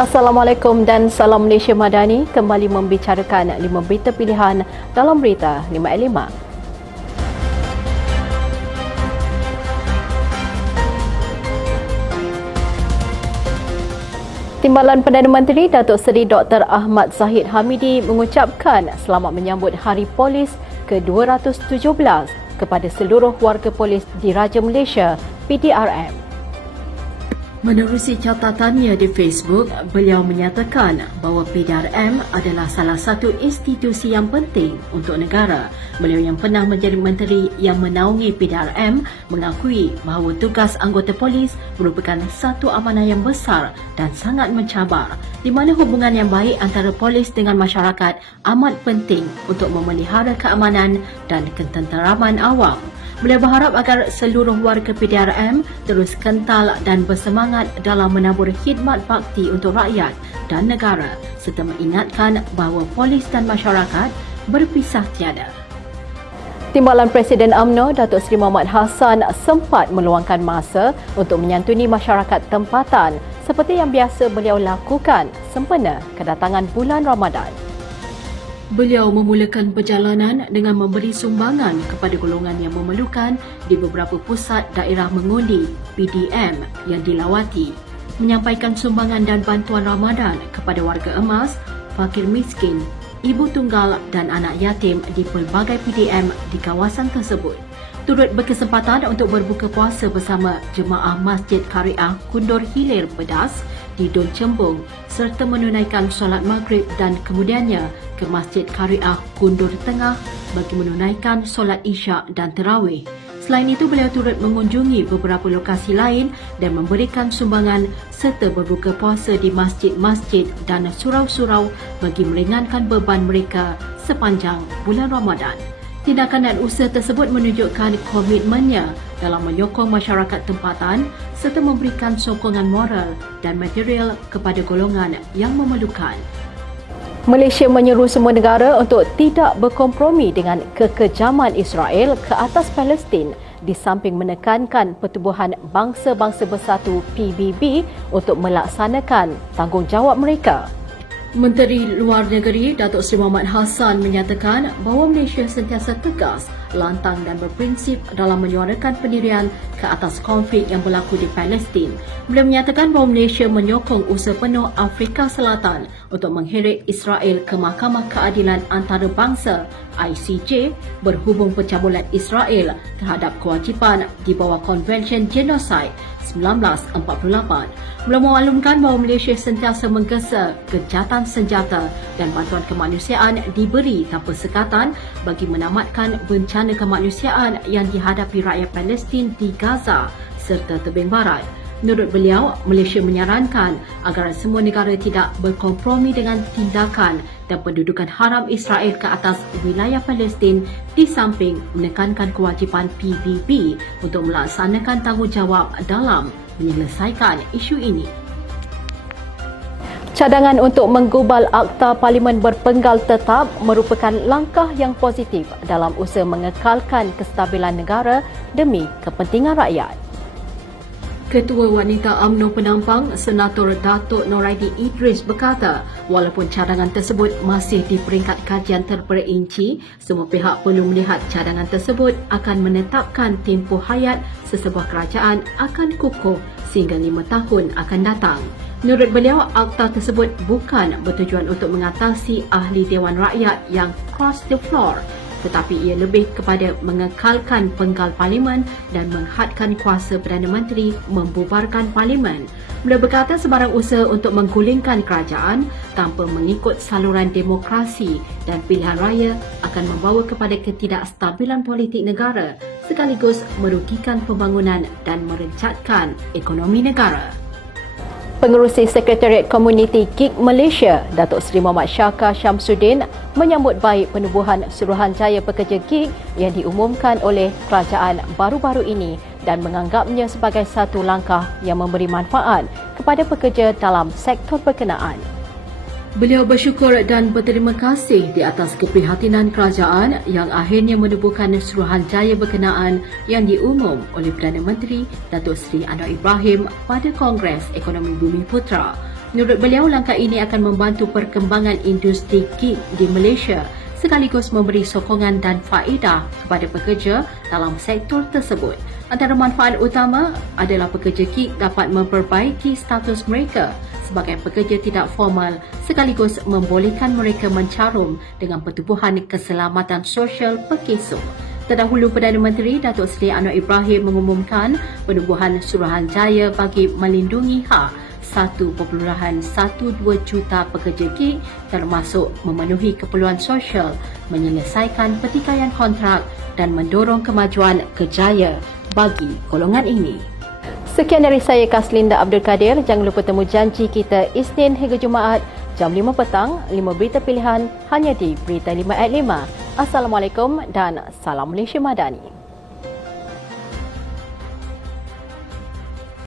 Assalamualaikum dan salam Malaysia Madani, kembali membicarakan 5 berita pilihan dalam berita 5 at 5. Timbalan Perdana Menteri Datuk Seri Dr. Ahmad Zahid Hamidi mengucapkan selamat menyambut Hari Polis ke-217 kepada seluruh warga polis di Raja Malaysia, PDRM. Menerusi catatannya di Facebook, beliau menyatakan bahawa PDRM adalah salah satu institusi yang penting untuk negara. Beliau yang pernah menjadi menteri yang menaungi PDRM mengakui bahawa tugas anggota polis merupakan satu amanah yang besar dan sangat mencabar, di mana hubungan yang baik antara polis dengan masyarakat amat penting untuk memelihara keamanan dan ketenteraman awam. Beliau berharap agar seluruh warga PDRM terus kental dan bersemangat dalam menabur khidmat bakti untuk rakyat dan negara, serta mengingatkan bahawa polis dan masyarakat berpisah tiada. Timbalan Presiden UMNO Datuk Seri Mohamad Hassan sempat meluangkan masa untuk menyantuni masyarakat tempatan seperti yang biasa beliau lakukan sempena kedatangan bulan Ramadan. Beliau memulakan perjalanan dengan memberi sumbangan kepada golongan yang memerlukan di beberapa pusat daerah mengundi PDM yang dilawati, menyampaikan sumbangan dan bantuan Ramadan kepada warga emas, fakir miskin, ibu tunggal dan anak yatim di pelbagai PDM di kawasan tersebut. Turut berkesempatan untuk berbuka puasa bersama jemaah Masjid Qariah Kundur Hilir Pedas di Dun Cembung serta menunaikan solat maghrib dan kemudiannya ke Masjid Qariah Kundur Tengah bagi menunaikan solat isyak dan tarawih. Selain itu, beliau turut mengunjungi beberapa lokasi lain dan memberikan sumbangan serta berbuka puasa di masjid-masjid dan surau-surau bagi meringankan beban mereka sepanjang bulan Ramadan. Tindakan dan usaha tersebut menunjukkan komitmennya dalam menyokong masyarakat tempatan serta memberikan sokongan moral dan material kepada golongan yang memerlukan. Malaysia menyeru semua negara untuk tidak berkompromi dengan kekejaman Israel ke atas Palestin di samping menekankan Pertubuhan Bangsa-Bangsa Bersatu PBB untuk melaksanakan tanggungjawab mereka. Menteri Luar Negeri Datuk Seri Mohamad Hassan menyatakan bahawa Malaysia sentiasa tegas, lantang dan berprinsip dalam menyuarakan pendirian ke atas konflik yang berlaku di Palestin. Beliau menyatakan bahawa Malaysia menyokong usaha penuh Afrika Selatan untuk mengheret Israel ke Mahkamah Keadilan Antarabangsa ICJ berhubung pencabulan Israel terhadap kewajipan di bawah Konvensyen Genosid 1948. Beliau memaklumkan bahawa Malaysia sentiasa menggesa gencatan senjata dan bantuan kemanusiaan diberi tanpa sekatan bagi menamatkan bencana kemanusiaan yang dihadapi rakyat Palestin di Gaza serta Tebing Barat. Menurut beliau, Malaysia menyarankan agar semua negara tidak berkompromi dengan tindakan dan pendudukan haram Israel ke atas wilayah Palestin di samping menekankan kewajipan PBB untuk melaksanakan tanggungjawab dalam menyelesaikan isu ini. Cadangan untuk menggubal Akta Parlimen Berpenggal Tetap merupakan langkah yang positif dalam usaha mengekalkan kestabilan negara demi kepentingan rakyat. Ketua Wanita UMNO Penampang, Senator Datuk Noraidi Idris berkata, walaupun cadangan tersebut masih di peringkat kajian terperinci, semua pihak perlu melihat cadangan tersebut akan menetapkan tempoh hayat sesebuah kerajaan akan kukuh sehingga 5 tahun akan datang. Menurut beliau, akta tersebut bukan bertujuan untuk mengatasi ahli Dewan Rakyat yang cross the floor, tetapi ia lebih kepada mengekalkan penggal Parlimen dan menghadkan kuasa Perdana Menteri membubarkan Parlimen. Beliau berkata sebarang usaha untuk menggulingkan kerajaan tanpa mengikut saluran demokrasi dan pilihan raya akan membawa kepada ketidakstabilan politik negara sekaligus merugikan pembangunan dan merencatkan ekonomi negara. Pengerusi Sekretariat Komuniti GIG Malaysia, Datuk Seri Muhammad Syaka Syamsuddin menyambut baik penubuhan Suruhanjaya Pekerja GIG yang diumumkan oleh kerajaan baru-baru ini dan menganggapnya sebagai satu langkah yang memberi manfaat kepada pekerja dalam sektor berkenaan. Beliau bersyukur dan berterima kasih di atas keprihatinan kerajaan yang akhirnya menubuhkan Suruhanjaya berkenaan yang diumum oleh Perdana Menteri Datuk Seri Anwar Ibrahim pada Kongres Ekonomi Bumi Putra. Menurut beliau, langkah ini akan membantu perkembangan industri gig di Malaysia sekaligus memberi sokongan dan faedah kepada pekerja dalam sektor tersebut. Antara manfaat utama adalah pekerja gig dapat memperbaiki status mereka sebagai pekerja tidak formal sekaligus membolehkan mereka mencarum dengan pertubuhan keselamatan sosial perkesok. Terdahulu, Perdana Menteri Datuk Seri Anwar Ibrahim mengumumkan penubuhan Suruhanjaya bagi melindungi hak 1.12 juta pekerja gig termasuk memenuhi keperluan sosial, menyelesaikan pertikaian kontrak dan mendorong kemajuan kerjaya bagi golongan ini. Sekian dari saya, Kaslinda Abdul Kadir. Jangan lupa temu janji kita Isnin hingga Jumaat jam 5 petang, 5 berita pilihan hanya di Berita 5 at 5. Assalamualaikum dan salam Malaysia Madani.